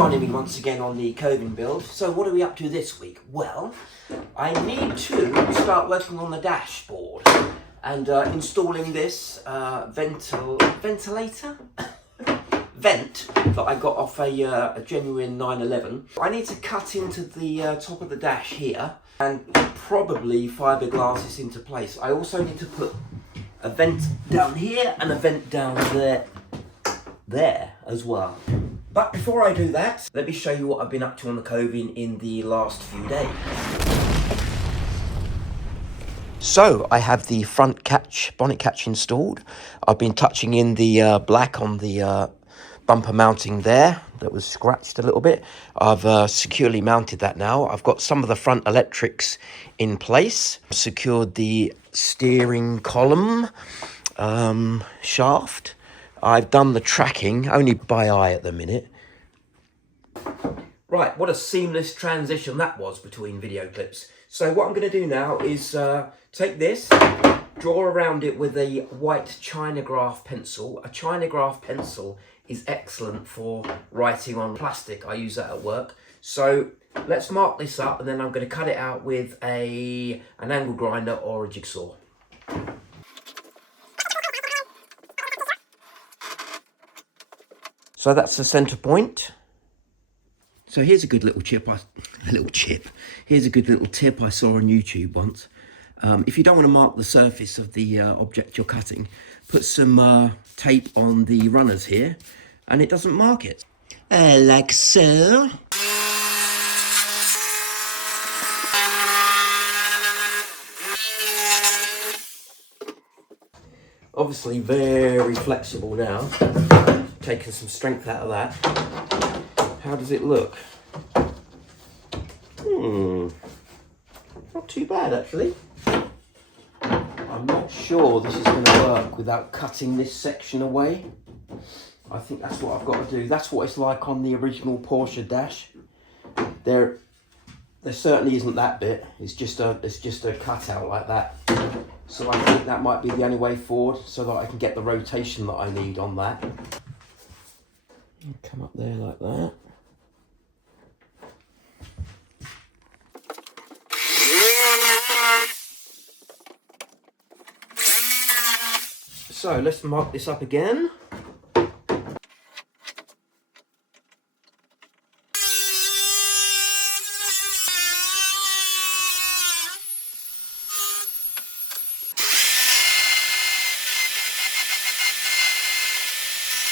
joining me once again on the Covin build. So what are we up to this week? Well, I need to start working on the dashboard and installing this ventilator vent that I got off a genuine 911. I need to cut into the top of the dash here and probably fiberglass this into place. I also need to put a vent down here and a vent down there as well. But before I do that, let me show you what I've been up to on the Covin in the last few days. So I have the front bonnet catch installed. I've been touching in the black on the bumper mounting there that was scratched a little bit. I've securely mounted that now. I've got some of the front electrics in place. Secured the steering column shaft. I've done the tracking only by eye at the minute. Right, what a seamless transition that was between video clips. So what I'm going to do now is take this, draw around it with a white Chinagraph pencil. A Chinagraph pencil is excellent for writing on plastic. I use that at work. So let's mark this up and then I'm going to cut it out with an angle grinder or a jigsaw. So that's the center point. So here's a good little Here's a good little tip I saw on YouTube once. If you don't want to mark the surface of the object you're cutting, put some tape on the runners here, and it doesn't mark it. Like so. Obviously very flexible now. Taking some strength out of that. How does it look? Not too bad actually. I'm not sure this is going to work without cutting this section away. I think that's what I've got to do. That's what it's like on the original Porsche dash. There certainly isn't that bit. It's just a cutout like that. So I think that might be the only way forward so that I can get the rotation that I need on that. Come up there like that. So let's mark this up again.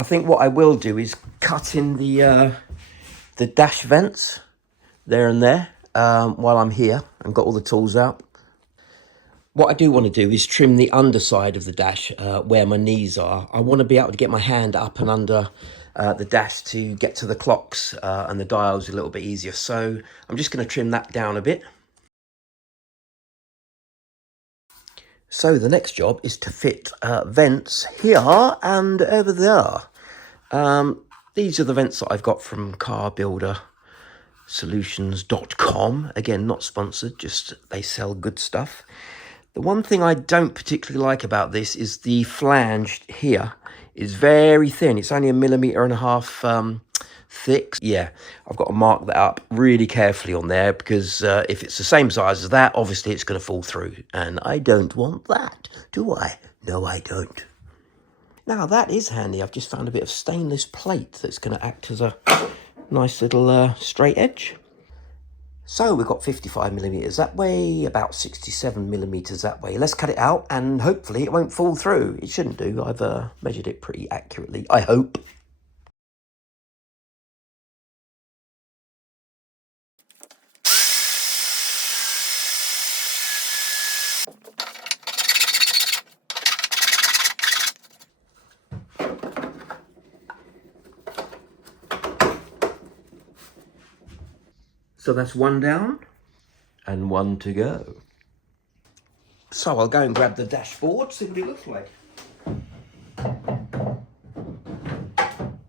I think what I will do is cut in the dash vents there and there while I'm here and got all the tools out. What I do want to do is trim the underside of the dash where my knees are. I want to be able to get my hand up and under the dash to get to the clocks and the dials a little bit easier. So I'm just going to trim that down a bit. So the next job is to fit vents here and over there. These are the vents that I've got from carbuildersolutions.com. Again, not sponsored, just they sell good stuff. The one thing I don't particularly like about this is the flange here is very thin. It's only 1.5 mm thick. Yeah, I've got to mark that up really carefully on there because if it's the same size as that, obviously it's going to fall through. And I don't want that, do I? No, I don't. Now that is handy. I've just found a bit of stainless plate that's going to act as a nice little straight edge. So we've got 55mm that way, about 67mm that way. Let's cut it out and hopefully it won't fall through. It shouldn't do. I've measured it pretty accurately, I hope. So that's one down and one to go. So I'll go and grab the dashboard, see what it looks like.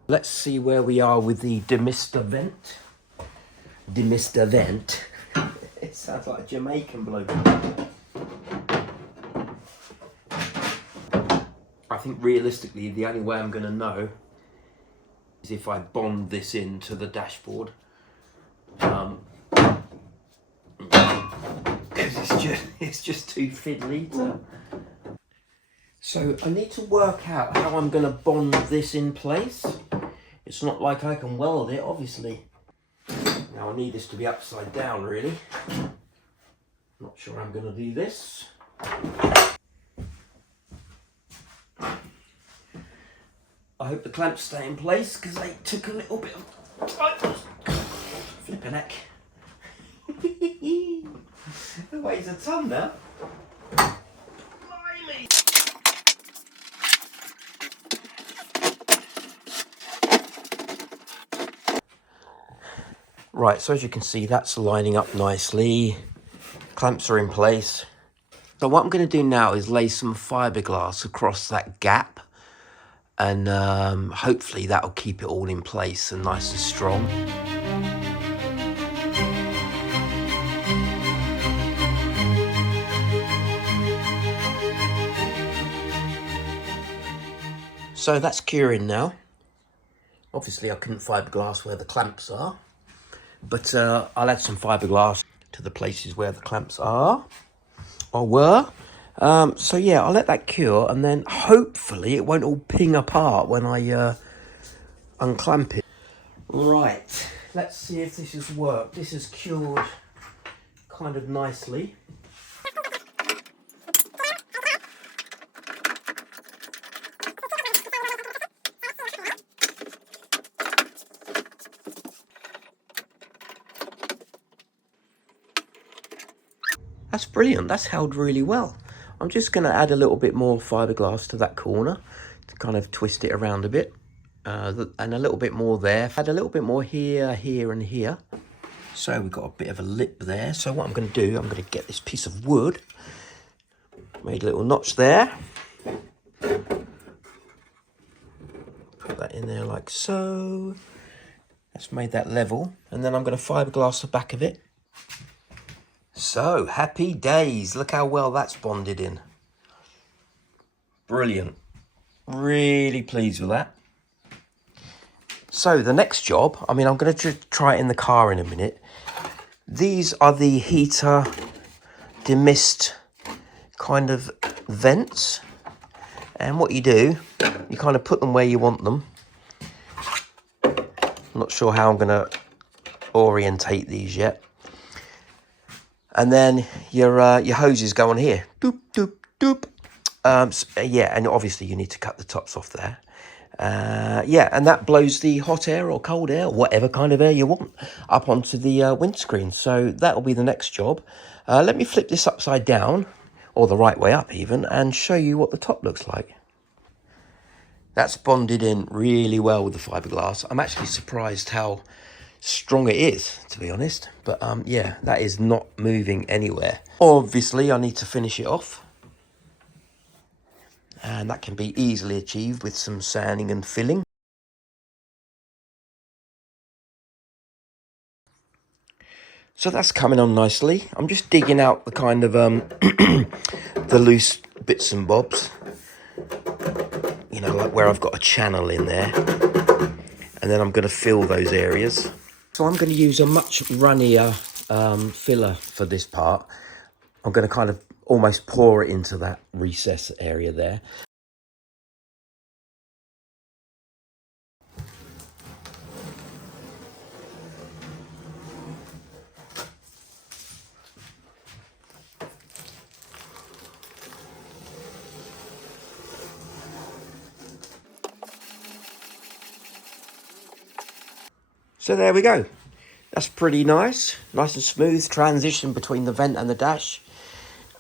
Let's see where we are with the Demister vent. Demister vent. It sounds like a Jamaican bloke. I think realistically the only way I'm going to know if I bond this into the dashboard. Because it's just too fiddly to... So I need to work out how I'm going to bond this in place. It's not like I can weld it, obviously. Now I need this to be upside down, really. Not sure I'm going to do this. I hope the clamps stay in place because they took a little bit of time. Flippin' heck. It weighs a ton now. Blimey. Right, so as you can see, that's lining up nicely. Clamps are in place. So what I'm going to do now is lay some fiberglass across that gap. And hopefully that'll keep it all in place and nice and strong. So that's curing now. Obviously I couldn't fiberglass where the clamps are, but I'll add some fiberglass to the places where the clamps are, or were. So yeah, I'll let that cure, and then hopefully it won't all ping apart when I unclamp it. Right, let's see if this has worked. This has cured kind of nicely. That's brilliant, that's held really well. I'm just going to add a little bit more fiberglass to that corner to kind of twist it around a bit. And a little bit more there. Add a little bit more here, here and here. So we've got a bit of a lip there. So what I'm going to do, I'm going to get this piece of wood. Made a little notch there. Put that in there like so. That's made that level. And then I'm going to fiberglass the back of it. So, happy days. Look how well that's bonded in. Brilliant. Really pleased with that. So, the next job, I mean, I'm going to try it in the car in a minute. These are the heater demist kind of vents. And what you do, you kind of put them where you want them. I'm not sure how I'm going to orientate these yet. And then your hoses go on here. Doop, doop, doop. So, yeah, and obviously you need to cut the tops off there. Yeah, and that blows the hot air or cold air, or whatever kind of air you want, up onto the windscreen. So that'll be the next job. Let me flip this upside down, or the right way up even, and show you what the top looks like. That's bonded in really well with the fiberglass. I'm actually surprised how strong it is, to be honest, but yeah, that is not moving anywhere. Obviously I need to finish it off, and that can be easily achieved with some sanding and filling. So that's coming on nicely. I'm just digging out the kind of the loose bits and bobs, you know, like where I've got a channel in there, and then I'm going to fill those areas. So I'm going to use a much runnier filler for this part. I'm going to kind of almost pour it into that recess area there. So there we go. That's pretty nice. Nice and smooth transition between the vent and the dash.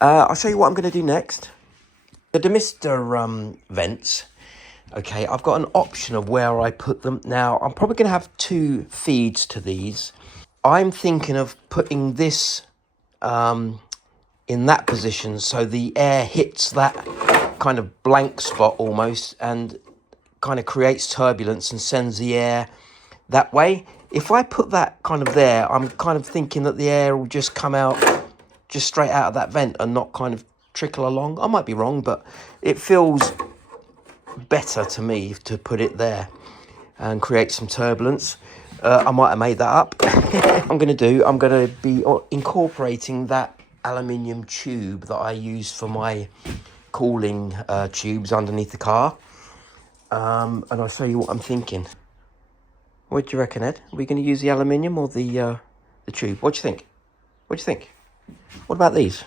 I'll show you what I'm going to do next. The Demister vents. Okay, I've got an option of where I put them. Now, I'm probably going to have two feeds to these. I'm thinking of putting this in that position so the air hits that kind of blank spot almost and kind of creates turbulence and sends the air that way. If I put that kind of there, I'm kind of thinking that the air will just come out just straight out of that vent and not kind of trickle along. I might be wrong, but it feels better to me to put it there. and create some turbulence. I might have made that up. I'm going to be incorporating that aluminium tube that I use for my cooling tubes underneath the car. And I'll show you what I'm thinking. What do you reckon, Ed? Are we going to use the aluminium or the tube? What do you think? What do you think? What about these?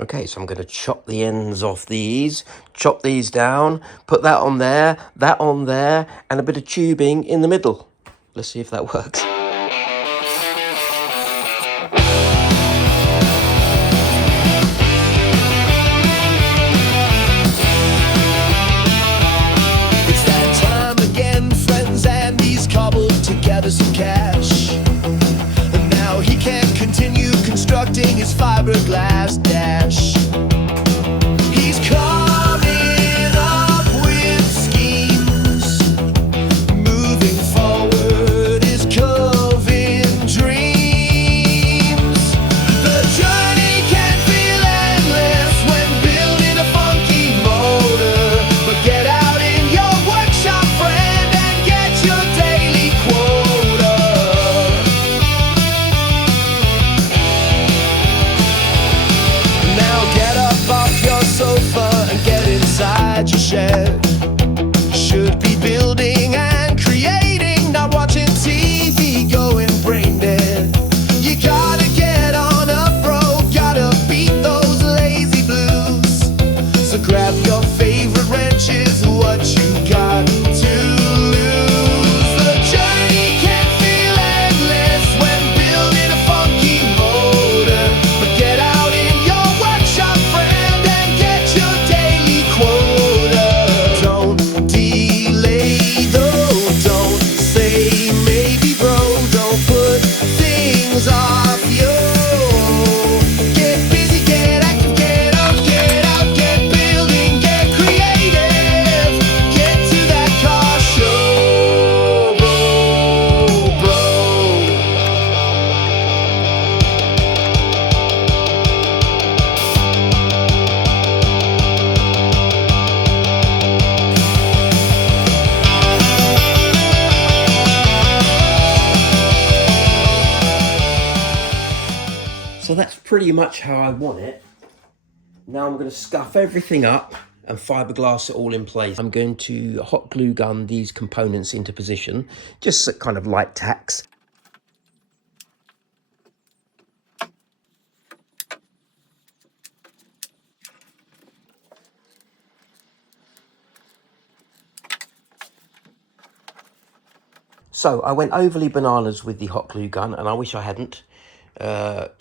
Okay, so I'm going to chop the ends off these, chop these down, put that on there, and a bit of tubing in the middle. Let's see if that works. It's that time again, friends, and he's cobbled together some cash. And now he can't continue constructing his fiberglass dash. He's coming up with schemes. Moving forward is Covin dreams. The journey can feel endless when building a funky motor. But get out in your workshop, friend, and get your daily quota. Now get up off your sofa and get inside your shed. Should be building and creating, not watching TV going brain dead. You gotta get on up, bro, gotta beat those lazy blues. So grab your favorite wrenches, what you got to lose. The journey can feel endless when building a funky motor. But get out in your workshop, friend, and get your daily quota. Don't delay though, don't say maybe, bro. Don't put things off, yo. Get busy, get active, get up, get out, get building, get creative. Get to that car show, bro. So that's pretty much how I want it. Now I'm going to scuff everything up and fiberglass it all in place. I'm going to hot glue gun these components into position, just kind of light tacks. So I went overly bananas with the hot glue gun, and I wish I hadn't.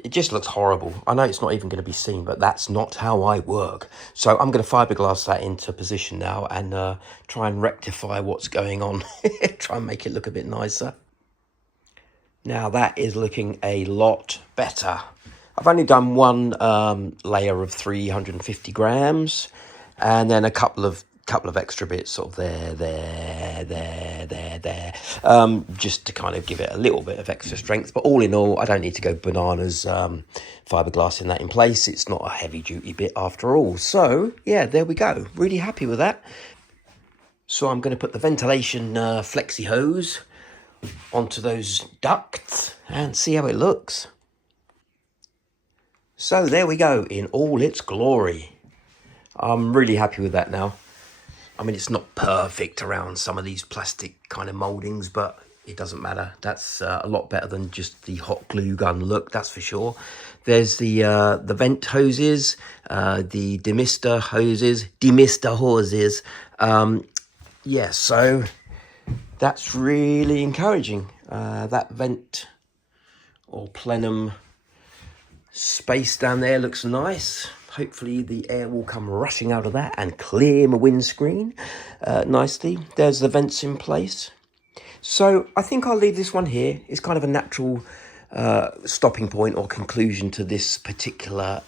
It just looks horrible. I know it's not even going to be seen, but that's not how I work. So I'm going to fiberglass that into position now and try and rectify what's going on. Try and make it look a bit nicer. Now that is looking a lot better. I've only done one layer of 350 grams, and then a couple of extra bits sort of there, just to kind of give it a little bit of extra strength. But all in all, I don't need to go bananas fiberglassing that in place. It's not a heavy duty bit after all. So yeah, there we go. Really happy with that. So I'm going to put the ventilation flexi hose onto those ducts and see how it looks. So there we go in all its glory. I'm really happy with that now. I mean, it's not perfect around some of these plastic kind of mouldings, but it doesn't matter. That's a lot better than just the hot glue gun look, that's for sure. There's the vent hoses, the Demister hoses. Yeah, so that's really encouraging. That vent or plenum space down there looks nice. Hopefully the air will come rushing out of that and clear my windscreen nicely. There's the vents in place. So I think I'll leave this one here. It's kind of a natural stopping point or conclusion to this particular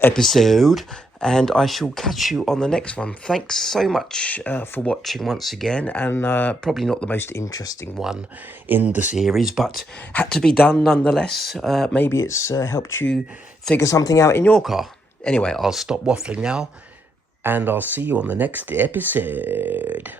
episode. And I shall catch you on the next one. Thanks so much for watching once again. And probably not the most interesting one in the series, but had to be done nonetheless. Maybe it's helped you figure something out in your car. Anyway, I'll stop waffling now, and I'll see you on the next episode.